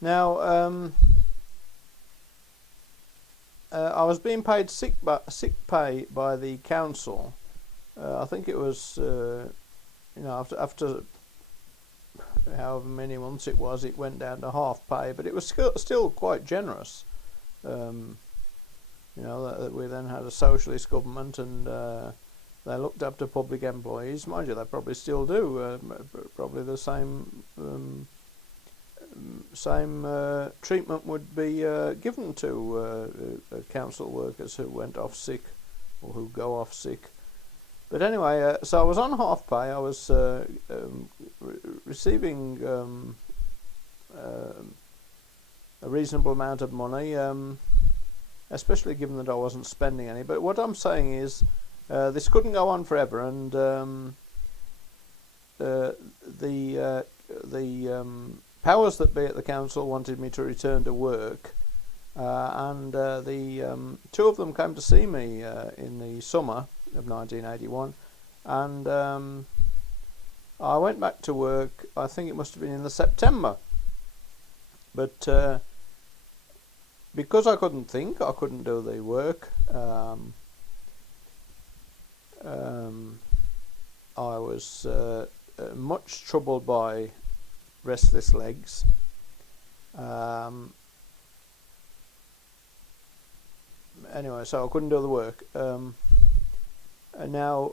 Now, I was being paid sick pay by the council. I think it was, after however many months it was, it went down to half pay, but it was still quite generous. That we then had a socialist government, and they looked after public employees. Mind you, they probably still do. Probably the same treatment would be given to council workers who went off sick or who go off sick. But anyway, so I was on half pay. I was receiving a reasonable amount of money, especially given that I wasn't spending any. But what I'm saying is, this couldn't go on forever, and the powers that be at the council wanted me to return to work, and the two of them came to see me in the summer of 1981, and I went back to work. I think it must have been in the September, but because I couldn't think, I couldn't do the work. I was much troubled by restless legs. Anyway, so I couldn't do the work. And now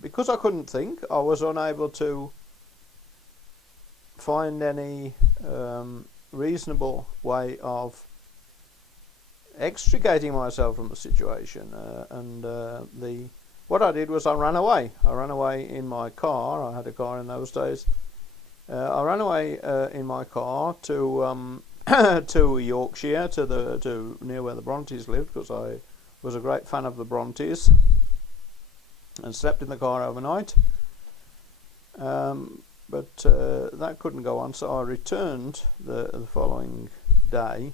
because I couldn't think, I was unable to find any reasonable way of extricating myself from the situation, and what I did was I ran away. I ran away in my car. I had a car in those days. I ran away in my car to to Yorkshire, to near where the Brontes lived, because I was a great fan of the Brontes, and slept in the car overnight. But that couldn't go on, so I returned the following day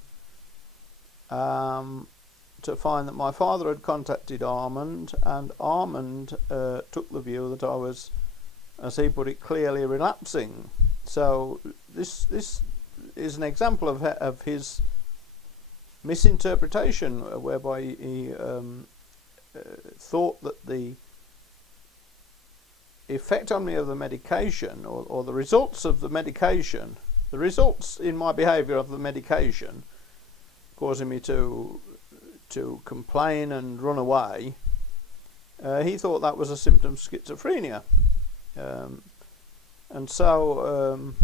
to find that my father had contacted Armand, and Armand took the view that I was, as he put it, clearly relapsing. So this is an example of his misinterpretation, whereby he thought that the effect on me of the medication, or the results of the medication, the results in my behaviour of the medication, causing me to complain and run away, he thought that was a symptom of schizophrenia. And so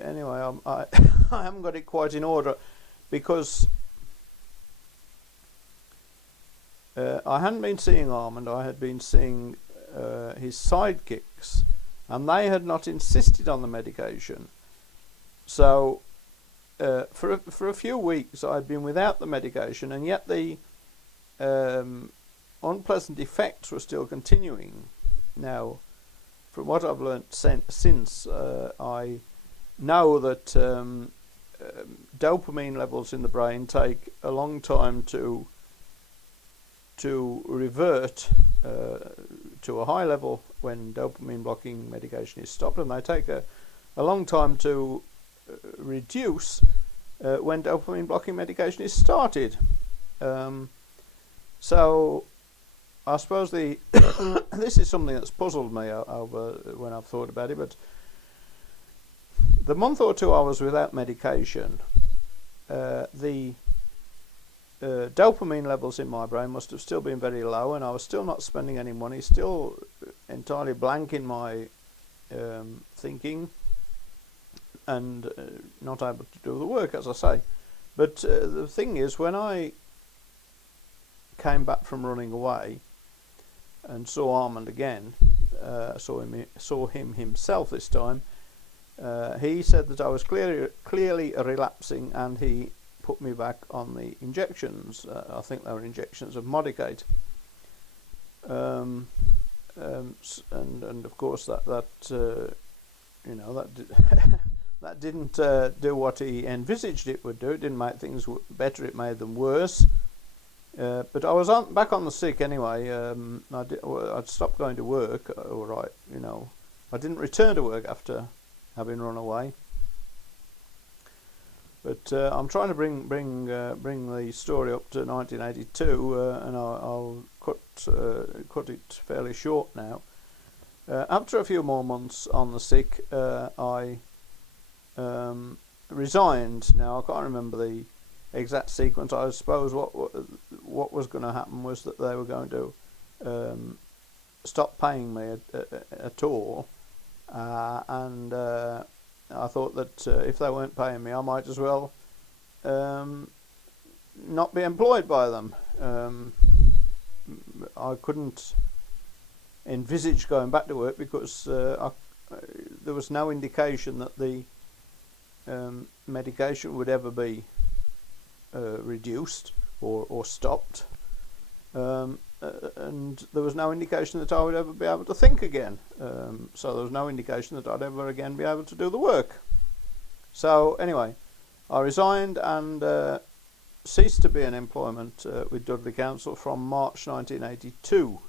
anyway, I haven't got it quite in order, because I hadn't been seeing Armand. I had been seeing his sidekicks, and they had not insisted on the medication. So for a few weeks I'd been without the medication, and yet the unpleasant effects were still continuing. Now, from what I've learnt since, I know that dopamine levels in the brain take a long time to revert to a high level when dopamine blocking medication is stopped, and they take a long time to reduce when dopamine blocking medication is started. So I suppose this is something that's puzzled me over when I've thought about it, but the month or two I was without medication, the dopamine levels in my brain must have still been very low, and I was still not spending any money, still entirely blank in my thinking, and not able to do the work, as I say. But the thing is, when I came back from running away and saw Armand again, saw him himself this time, he said that I was clearly relapsing, and he put me back on the injections. I think they were injections of Modicate, and of course that that didn't do what he envisaged it would do. It didn't make things better; it made them worse. But I was back on the sick anyway. I'd stopped going to work. All right, I didn't return to work after having run away. But I'm trying to bring the story up to 1982, and I'll cut it fairly short now. After a few more months on the sick, I resigned. Now I can't remember the exact sequence. I suppose what was going to happen was that they were going to stop paying me at all, and I thought that if they weren't paying me, I might as well not be employed by them. I couldn't envisage going back to work because there was no indication that the medication would ever be reduced or stopped, and there was no indication that I would ever be able to think again. So there was no indication that I'd ever again be able to do the work. So anyway, I resigned and ceased to be in employment with Dudley Council from March 1982.